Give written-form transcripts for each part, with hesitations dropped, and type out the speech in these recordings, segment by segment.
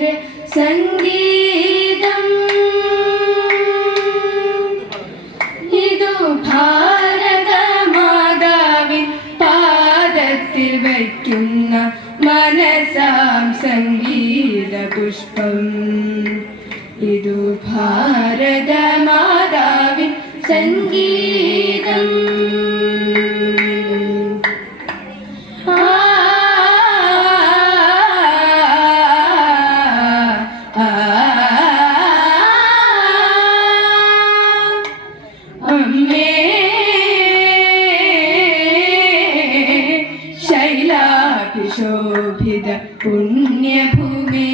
സ്വാതന്ത്ര്യ സംഗീതം ഇതു ഭാരതമാതാവിൻ പാദത്തിൽ വയ്ക്കുന്ന മനസാം സംഗീത പുഷ്പം ഇതു ഭാരതമാതാവിൻ സംഗീതം ശോഭിത പുണ്യഭൂമി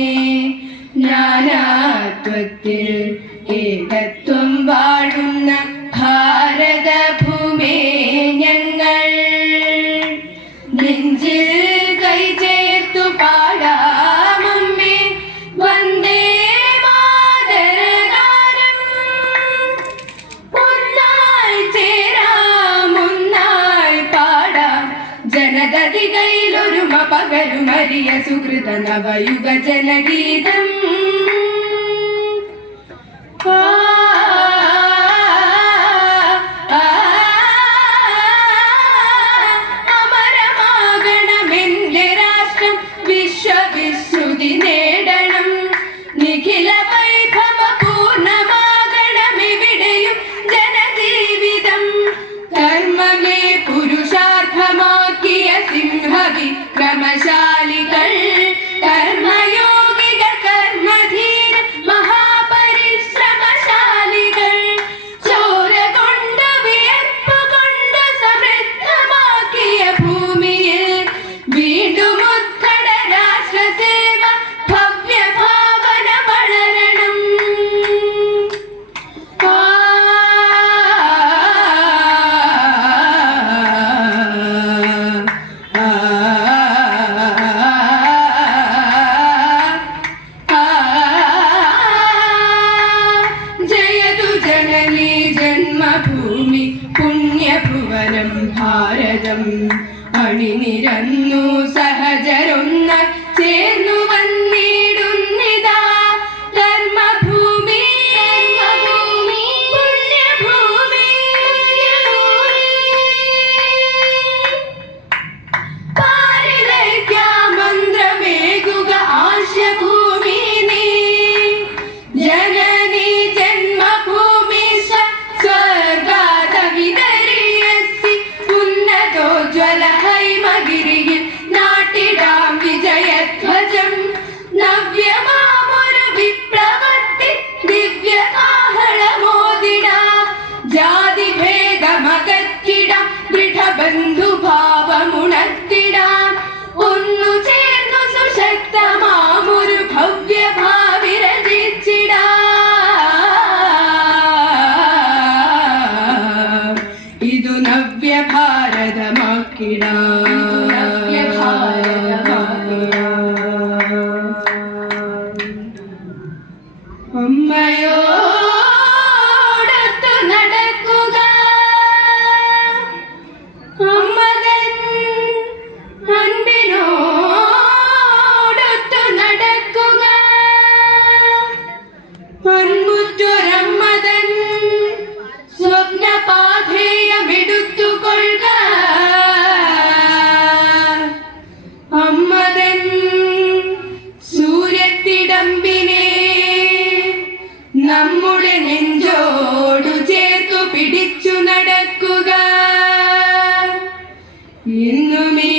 നാനാത്വത്തിൽ ഏകത്വം വാഴുന്ന ഭാരതഭൂമി ഞങ്ങൾ നെഞ്ചിൽ കൈ ചേർത്തു പാടാമമ്മേ വന്ദേ മാതരഗാനം ഒന്നായി ചേരാം ഒന്നായി പാടാം ജനതതികയിലൊരുമ പകരുമരിയ സുഹൃത നവയുഗ ജനഗീതം അമരമാകണമെന്റെ രാഷ്ട്രം വിശ്വവിശ്രുതി നേടണം നിഖില വൈഭവ പൂർണ്ണമാകണമെവിടെയും ജനജീവിതം കർമ്മമേ പുരുഷാർത്ഥമാക്കിയ സിംഹവിക്രമശാലികൾ കർമ്മയോഗികൾ കർമ്മധീര മഹാപരിശ്രമശാലികൾ ചോര കൊണ്ട് വിയർപ്പ് കൊണ്ട് സമൃദ്ധമാക്കിയ ഭൂമിയിൽ വീണ്ടും ഉത്കട രാഷ്ട്രസേവ ഭവ്യഭാവന വളരണം ജന്മഭൂമി പുണ്യഭുവനം ഭാരതം അണിനിരന്നു സഹജരൊന്ന ചേർന്നു വന്നിടുന്നിതാ കർമ്മഭൂമി പുണ്യഭൂമി പാരിലയ്ക്കാമന്ത്രമേകുക ആശ്യഭൂമി നീ ജനനി ജന്മഭൂമി സ്വർഗാദവിതരിയസി ഉന്നതോജ്വല ഹൈമഗിരിയിൽ നാട്ടിടാം വിജയധ്വജം നവ്യമാമൊരു വിപ്ലവത്തിൽ ദിവ്യകാഹളമോദിടാം ജാതിഭേദമകറ്റിടാം ദൃഢബന്ധുഭാവമുണർത്തിടാം ഒന്നു ചേർന്നു സുശക്തമാമൊരു ഭവ്യഭാവി രചിച്ചിടാം ഇതു നവ്യഭാരതമാക്കിടാം അമ്മയോടൊത്തു നടക്കുക അമ്മതൻ അൻപിനോടൊത്തു നടക്കുക അൻപുറ്റൊരമ്മതൻ സ്വപ്നപാഥേയമെടുത്തുകൊള്ളുക അമ്മതൻ സൂര്യത്തിടമ്പിനെ നമ്മുടെ നെഞ്ചോടു ചേർത്തു പിടിച്ചു നടക്കുക ഇന്നുമീ